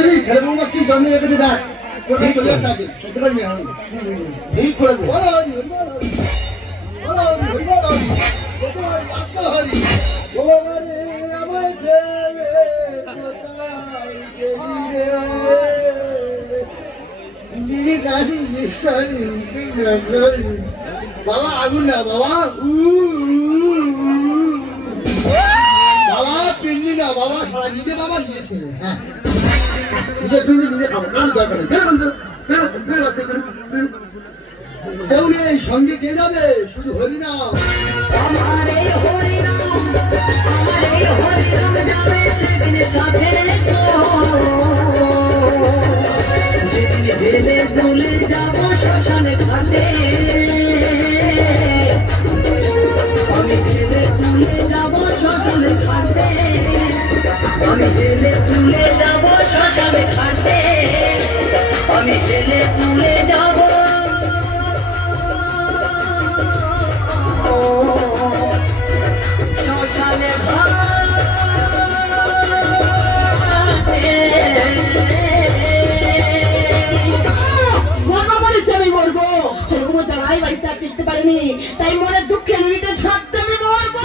ছেলে বৌমা কি জন্মে রেখেছে দেখ চলে যাচ্ছে সত্যি পারবি ঠিক করে দে বাবা আগুন না বাবা বাবা পিন্ডি না বাবা সারা নিজে বাবা নিজে ছেলে হ্যাঁ নিজে পিন্ডি নিজে খাবো কারণ দরকার নেই সঙ্গে কে যাবে শুধু হরিনাম আমার এই হরিনাম যাবে সেদিন সাথে যেদিন ভেবে ভুলে যাব শ্মশানে ঘাটে আমি ভেবে ভুলে যাব শ্মশানে ঘাটে আমি ভেবে ভুলে যাব শ্মশানে ঘাটে আমি ভেবে ভুলে যাব শ্মশানে টিকতে পারিনি তাই মনে দুঃখে নদীতে ছাড়তে আমি মরবো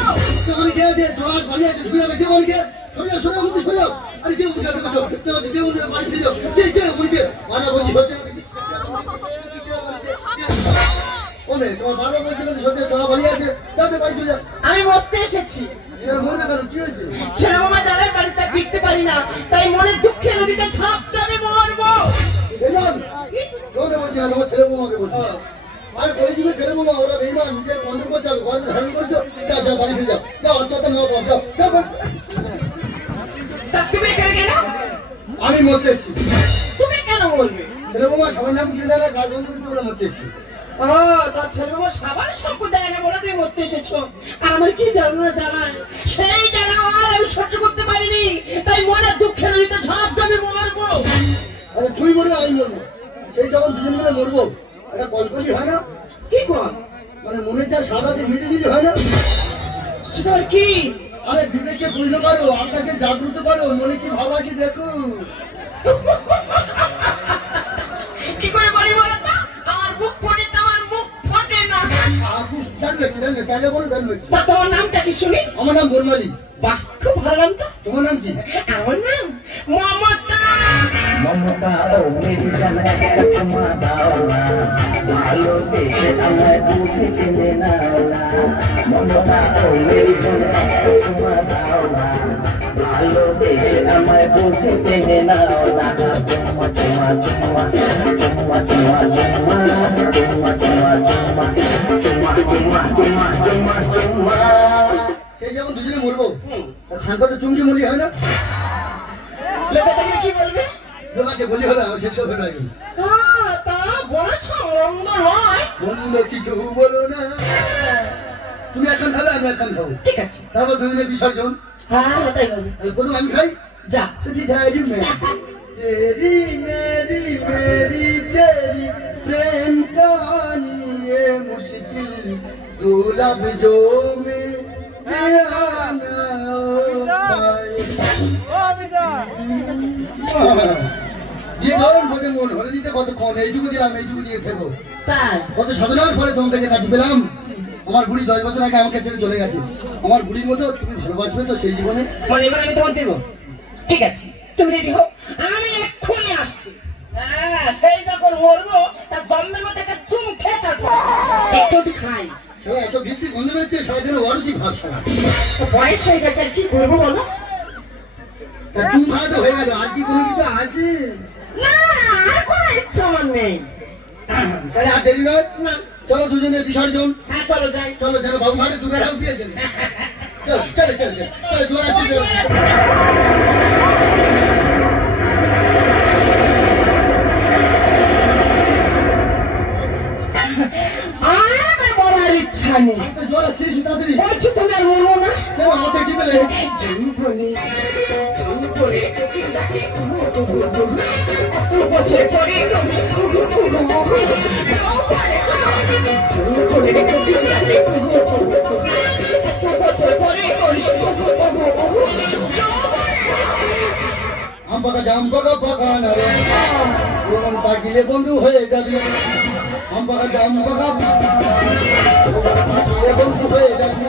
আমি মরতে এসেছি ছেলে মামা যারাই বাড়িতে টিকতে পারি না তাই মনে দুঃখে নদীতে ছাড়তে আমি মরবো ছেলে বৌমাকে বলছি আর কই দিকে ছেলে বৌমা ওরা বেইমান নিজের কন্ট্রোল করতে হবে ঘরে ধারণ করছো যা বাড়ি ফিরে যাও যাও অন্তত না যাও তুমি এখানে কেন আমি মরতে এসেছি তুমি কেন বলবে ছেলে বৌমা সবার নাম গিয়ে দেখা কাজ বন্ধ করতে বলে মরতে এসেছি ও তার ছেলে বাবা সবার সম্পদ দেয় না বলে তুমি মরতে এসেছো আর আমার কি জানা জানায় সেই জানা আর আমি সহ্য করতে পারিনি তাই মনে দুঃখে নদীতে ঝাঁপ দেবে মরবো আরে তুই মরবে আমি মরবো সেই যখন দুজন মিলে মরবো এটা কল্পলি হয় না কি কর মানে মনে যা সাদাতে মিটে দিলে হয় না সেটা কি আরে বিবেককে বুঝতে পারো আপনাকে জাগ্রত করো মনে কি ভাব আছে দেখো কি করে বলি বলো তো আমার বুক ফোটে আমার মুখ ফোটে না জানবে বলো জানবে তোমার নামটা কি শুনি আমার নাম বনমালী বাহ খুব ভালো নাম তো তোমার নাম কি আমার নাম মমতা মমতা ও মেরি জান একটা চুমা দাও না ভালোবেসে আমায় বুকে টেনে নাও না মমতা ও মেরি জান একটা চুমা দাও না ভালোবেসে আমায় বুকে টেনে নাও না চুমা চুমা চুমা চুমা চুমা চুমা চুমা চুমা চুমা চুমা চুমা চুমা চুমা সেই যখন দুজনে মরবো খানকা তো চুমকি মরি হয় না কি বলবে লোকাকে বলি হলো আমার শেষ হবে না তা বলেছ মন্দ নয় বন্ধ কিছু বলো না তুমি এখন খাবে আমি এখন খাবো ঠিক আছে তারপর দুজনে বিসর্জন হ্যাঁ তাই বলবে প্রথম আমি খাই যা तेरी मेरी मेरी तेरी प्रेम कहानी ये मुश्किल दो लफ्जों में দিয়ে ধরুন বলতে মন হলে নিতে কতক্ষণ এইটুকু দিলাম এইটুকু দিয়ে খেলবো কত সাধনার ফলে তোমাকে কাছে পেলাম আমার বুড়ি 10 বছর আগে আমাকে ছেড়ে চলে গেছে আমার বুড়ির মতো তুমি ভালোবাসবে তো সেই জীবনে আমি তোমার দেবো ঠিক আছে তুমি রেডি হও আমি এক্ষুনি আসছি হ্যাঁ সেই যখন মরবো তার জন্মের মধ্যে একটা চুম খেতে একটু খাই সবাই এত বেশি গন্ধ বেরোচ্ছে সবাই যেন অরুচি ভাব ছাড়া বয়স হয়ে গেছে আর কি করবো বলো চুম খাওয়া তো হয়ে গেল আর কি কোনো কিছু আছে না আর কোনো ইচ্ছা আমার নেই তাহলে আর দেরি নয় চলো দুজনে বিসর্জন হ্যাঁ চলো যাই চলো যেন বাবু ঘাটে দুটো ঢাক দিয়ে যাবে চলো চলো চলো চলো দুয়ার আছে ইচ্ছা নেই জ্বর আসছে তাড়াতাড়ি বলছি তুমি আর মরবো না কেন হাতে কি পেলে জীবনে পাকা জাম পাকা পাকা না রে মন পাকিলে বন্ধু হয়ে যাবি আম পাকা জাম পাকা পাকিলে বন্ধু হয়ে যাবি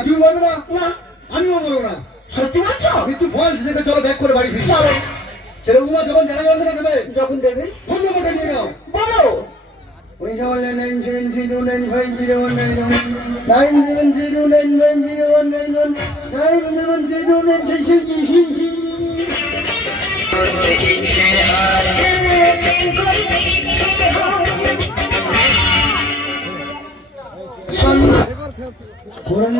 তুই বলবো না আমিও বলবো না সত্যি বলছো কিন্তু ফল সেটা চলো ব্যাক করে বাড়ি ফিরি চলো ছেলে উমা যখন জানা যাবে না দেবে যখন দেবে ফোন নম্বরটা নিয়ে নাও বলো ওই সবাই 977090909